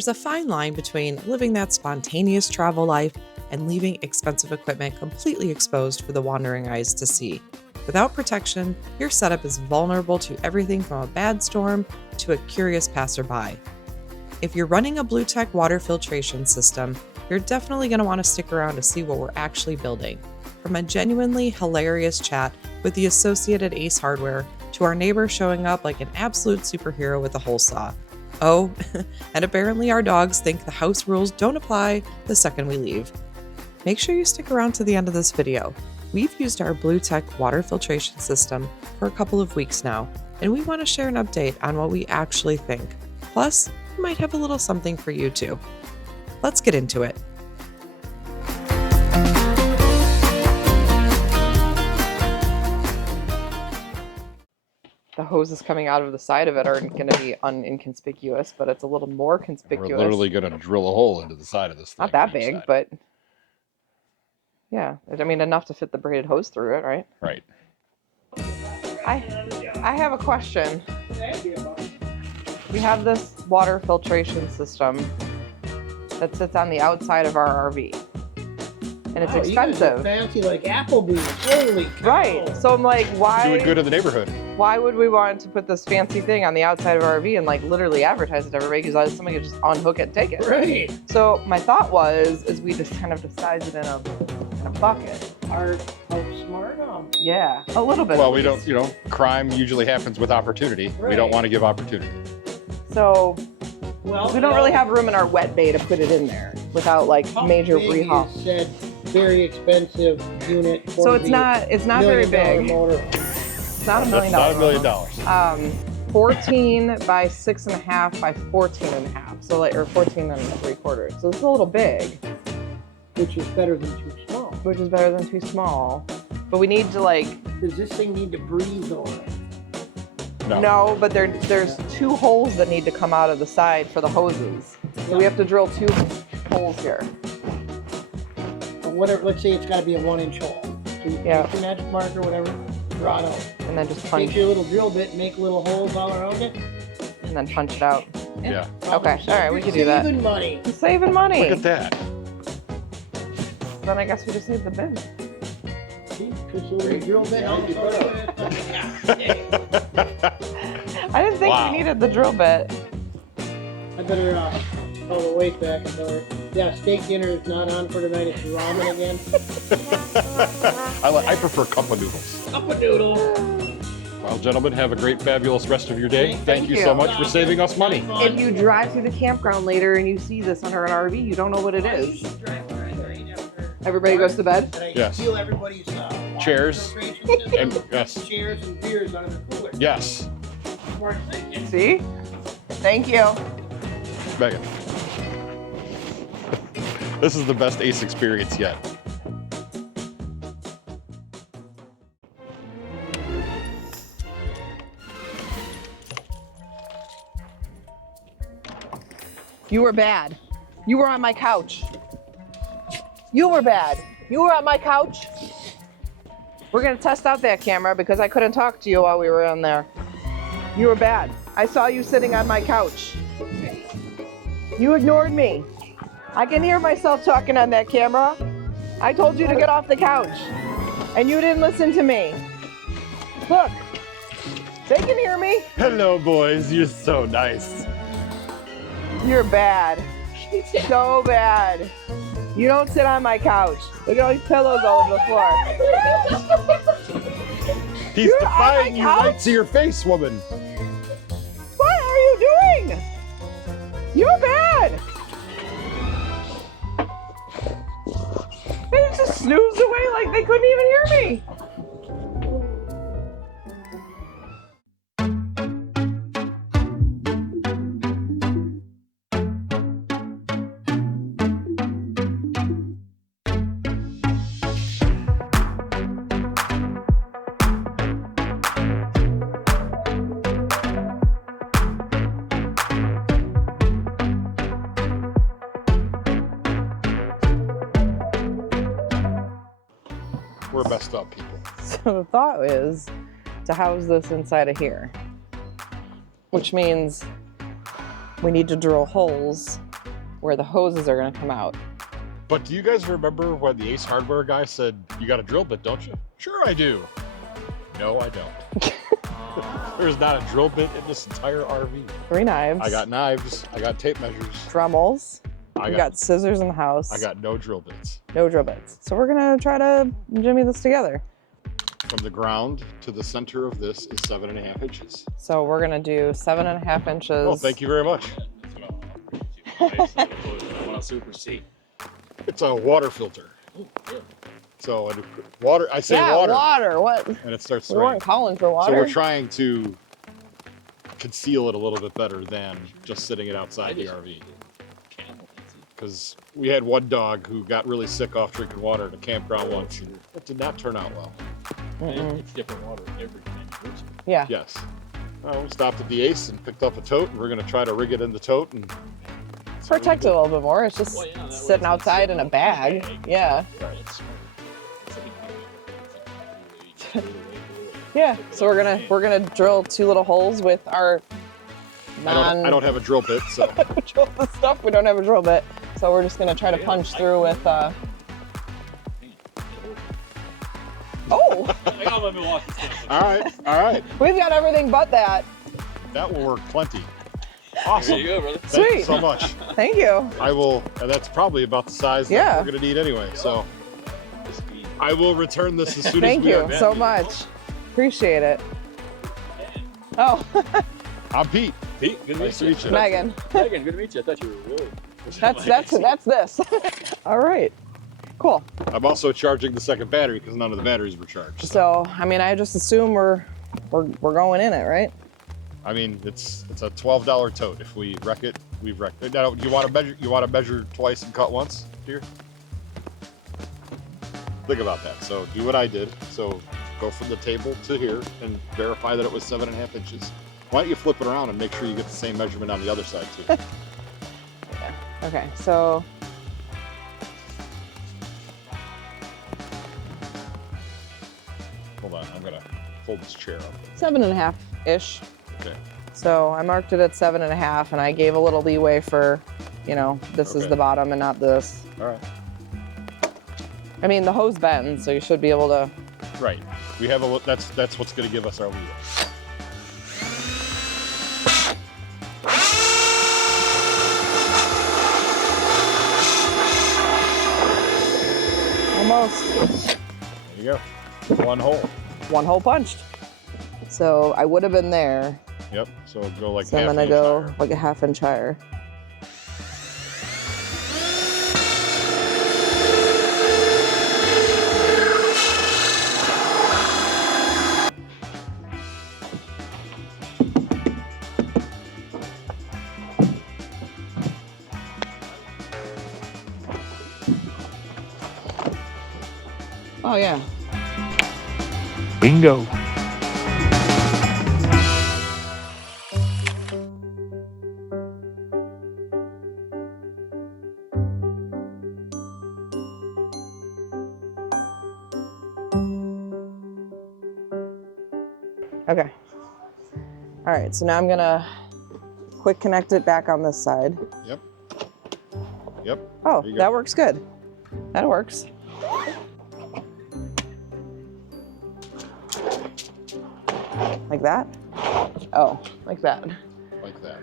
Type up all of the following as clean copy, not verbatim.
There's a fine line between living that spontaneous travel life and leaving expensive equipment completely exposed for the wandering eyes to see. Without protection, your setup is vulnerable to everything from a bad storm to a curious passerby. If you're running a BluTech water filtration system, you're definitely going to want to stick around to see what we're actually building. From a genuinely hilarious chat with the associated Ace hardware to our neighbor showing up like an absolute superhero with a hole saw. Oh, and apparently our dogs think the house rules don't apply the second we leave. Make sure you stick around to the end of this video. We've used our BluTech water filtration system for a couple of weeks now, and we want to share an update on what we actually think. Plus, we might have a little something for you too. Let's get into it. The hoses coming out of the side of it aren't going to be inconspicuous, but it's a little more conspicuous. We're literally going to drill a hole into the side of this thing. Not that big, but yeah. I mean, enough to fit the braided hose through it, right? Right. I have a question. We have this water filtration system that sits on the outside of our RV. And it's expensive. You guys are fancy like Applebee's. Holy cow. Right. So I'm like, why? Doing good in the neighborhood. Why would we want to put this fancy thing on the outside of our RV and like literally advertise it to everybody because somebody could just unhook it and take it? Right. So my thought is we just kind of disguise it in a bucket. How smart Yeah, a little bit. Well, we don't, crime usually happens with opportunity. Right. We don't want to give opportunity. So well, we don't really have room in our wet bay to put it in there without like major rehaul. Said very expensive unit. So it's not very big. Motor. It's not $1 million. That's not $1 million. 14 by 6.5 by 14.5. So like, or 14 and 3/4. So it's a little big. Which is better than too small. Which is better than too small. But we need to like. Does this thing need to breathe on it? No, but there's 2 holes that need to come out of the side for the hoses. So we have to drill 2 holes here. Or whatever. Let's say it's got to be a 1-inch hole. So you take your magic marker, whatever, draw it out. And then just punch. Take your little drill bit, make little holes all around it. And then punch it out. Yeah. Okay. All right. We can do that. Saving money. Saving money. Look at that. Then I guess we just need the bin. Because the drill bit helps you put it. I didn't think we needed the drill bit. I better call the wait back and tell her, yeah, steak dinner is not on for tonight, it's ramen again. I prefer cup of noodles. Cup of noodle. Well, gentlemen, have a great, fabulous rest of your day. Thank you so much for saving us money. If you drive through the campground later and you see this under an RV, you don't know what it is. Everybody goes to bed? Yes. Steal everybody's chairs and chairs and beers out of the cooler. Yes. See? Thank you. Megan. This is the best Ace experience yet. You were bad. You were on my couch. You were bad. You were on my couch. We're gonna test out that camera because I couldn't talk to you while we were in there. You were bad. I saw you sitting on my couch. You ignored me. I can hear myself talking on that camera. I told you to get off the couch and you didn't listen to me. Look, they can hear me. Hello, boys. You're so nice. You're bad. So bad. You don't sit on my couch. Look at all these pillows all over the floor. He's defying you right to your face, woman. What are you doing? You're bad. They just snoozed away like they couldn't even hear me. We're messed up people. So the thought is to house this inside of here, which means we need to drill holes where the hoses are gonna come out. But do you guys remember when the Ace Hardware guy said, you got a drill bit, don't you? Sure I do. No, I don't. There's not a drill bit in this entire RV. 3 knives. I got knives, I got tape measures. Dremels. We got scissors in the house. I got no drill bits. No drill bits. So we're gonna try to jimmy this together. From the ground to the center of this is 7.5 inches. So we're gonna do 7.5 inches. Oh, thank you very much. I want to super C. It's a water filter. So water, I say water. Water, what? And it starts to We rain. weren't calling for water. So we're trying to conceal it a little bit better than just sitting it outside the RV. Because we had one dog who got really sick off drinking water at a campground once, and it did not turn out well. It's different water every time. Yeah. Yes. Well, we stopped at the Ace and picked up a tote, and we're going to try to rig it in the tote and Protect it a little bit more. It's just sitting outside in a bag. Yeah. Yeah. So we're gonna drill 2 little holes with our I don't have a drill bit, so drill the stuff. We don't have a drill bit, so we're just gonna try to punch through with. Oh! All right. We've got everything but that. That will work plenty. Awesome. There you go, brother. Thank you Sweet. so much. Thank you. I will, and that's probably about the size that we're gonna need anyway, so I will return this as soon as Thank we you have so much. Appreciate it. Oh, I'm Pete. Pete, good Nice to to meet meet you. you. Megan. Megan, good to meet you. I thought you were really. That's this. All right. Cool. I'm also charging the second battery because none of the batteries were charged. So, I mean, I just assume we're going in it, right? I mean, it's a $12 tote. If we wreck it, we've wrecked it. Now, you want to measure? You want to measure twice and cut once, dear? Think about that. So do what I did. So go from the table to here and verify that it was 7.5 inches. Why don't you flip it around and make sure you get the same measurement on the other side too? Yeah. Okay. So. Hold on, I'm gonna fold this chair up. 7.5-ish. Okay. So I marked it at 7.5, and I gave a little leeway for, this is Okay. the bottom and not this. All right. I mean, the hose bends, so you should be able to. Right. We have a. That's what's gonna give us our leeway. Almost. There you go. One hole. 1 hole punched. So I would have been there. Yep. So go like So I'm half gonna inch go higher. like a 1/2 inch higher. Oh yeah. Bingo. Okay. All right, so now I'm gonna quick connect it back on this side. Yep. Yep. Oh, There you go. that works good. That works. Like that? Oh, like that. Like that.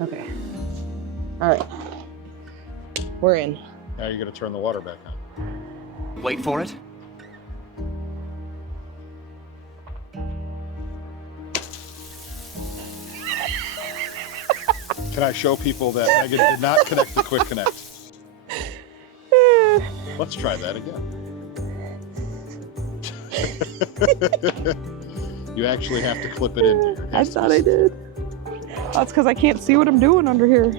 Okay. All right. We're in. Now you're gonna turn the water back on. Wait for it. Can I show people that Megan did not connect the quick connect? Let's try that again. You actually have to clip it in here. I thought I did. That's because I can't see what I'm doing under here.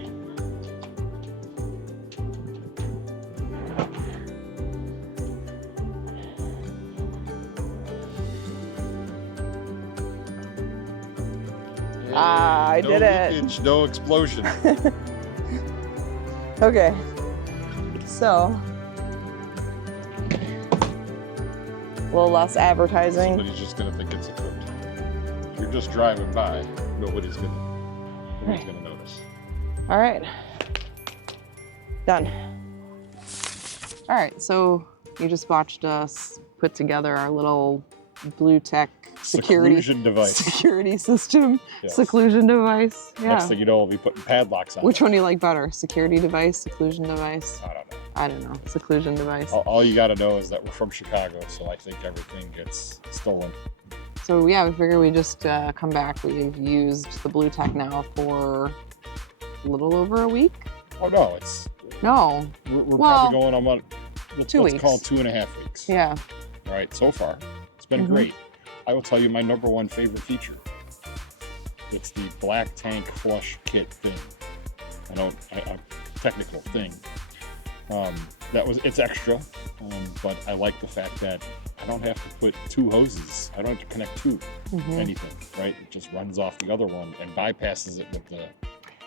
Ah, I did it. No leakage, no explosion. Okay. So, a little less advertising. Somebody's just gonna think it's a coat. If you're just driving by, nobody's gonna notice. All right. Done. All right, so you just watched us put together our little BluTech Seclusion device. security system, Yes. seclusion device. Yeah. Next thing you know, we'll be putting padlocks on. Which one do you like better? Security device, seclusion device? I don't know. I don't know. Seclusion device. All you got to know is that we're from Chicago, so I think everything gets stolen. So yeah, we figured we just come back. We've used the BluTech now for a little over a week. Oh no, it's No. we're Well, probably going on what? Let's 2 weeks. call it 2.5 weeks. Yeah. All right, so far it's been great. I will tell you my #1 favorite feature. It's the black tank flush kit thing. A technical thing. It's extra, but I like the fact that I don't have to put 2 hoses. I don't have to connect 2 anything, right? It just runs off the other one and bypasses it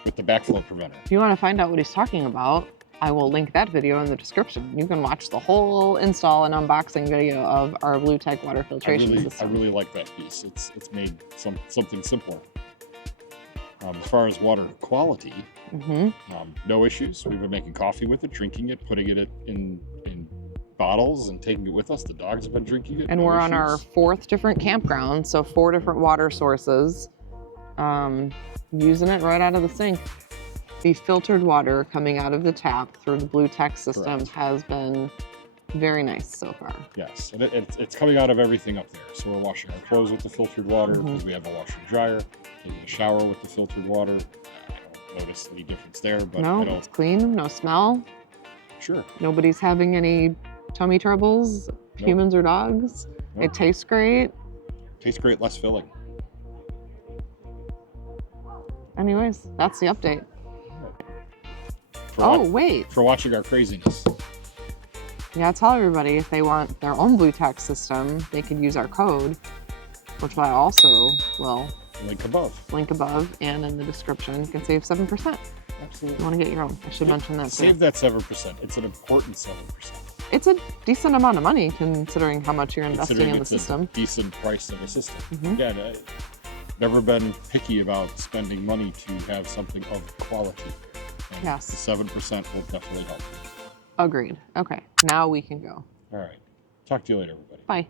with the backflow preventer. If you want to find out what he's talking about, I will link that video in the description. You can watch the whole install and unboxing video of our BluTech water filtration system. I really like that piece. It's made something simpler. As far as water quality, no issues. We've been making coffee with it, drinking it, putting it in bottles and taking it with us. The dogs have been drinking it. And we're on our 4th different campground, so 4 different water sources, using it right out of the sink. The filtered water coming out of the tap through the BluTech system has been very nice so far. Yes, and it's coming out of everything up there. So we're washing our clothes with the filtered water because we have a washer and dryer. Taking a shower with the filtered water. I don't notice any difference there, but No, I don't. it's clean, no smell. Sure. Nobody's having any tummy troubles, humans or dogs. Nope. It tastes great. Tastes great, less filling. Anyways, that's the update. For Wait. For watching our craziness. Yeah, tell everybody if they want their own BluTech system, they could use our code, which I also will Link above. link above and in the description. You can save 7%. Absolutely. You want to get your own. I should mention that too. Save that 7%. It's an important 7%. It's a decent amount of money considering how much you're investing in the it's system. a decent price of a system. Mhm. Again, I've never been picky about spending money to have something of quality. And Yes. the 7% will definitely help. Agreed. Okay, now we can go. All right. Talk to you later, everybody. Bye.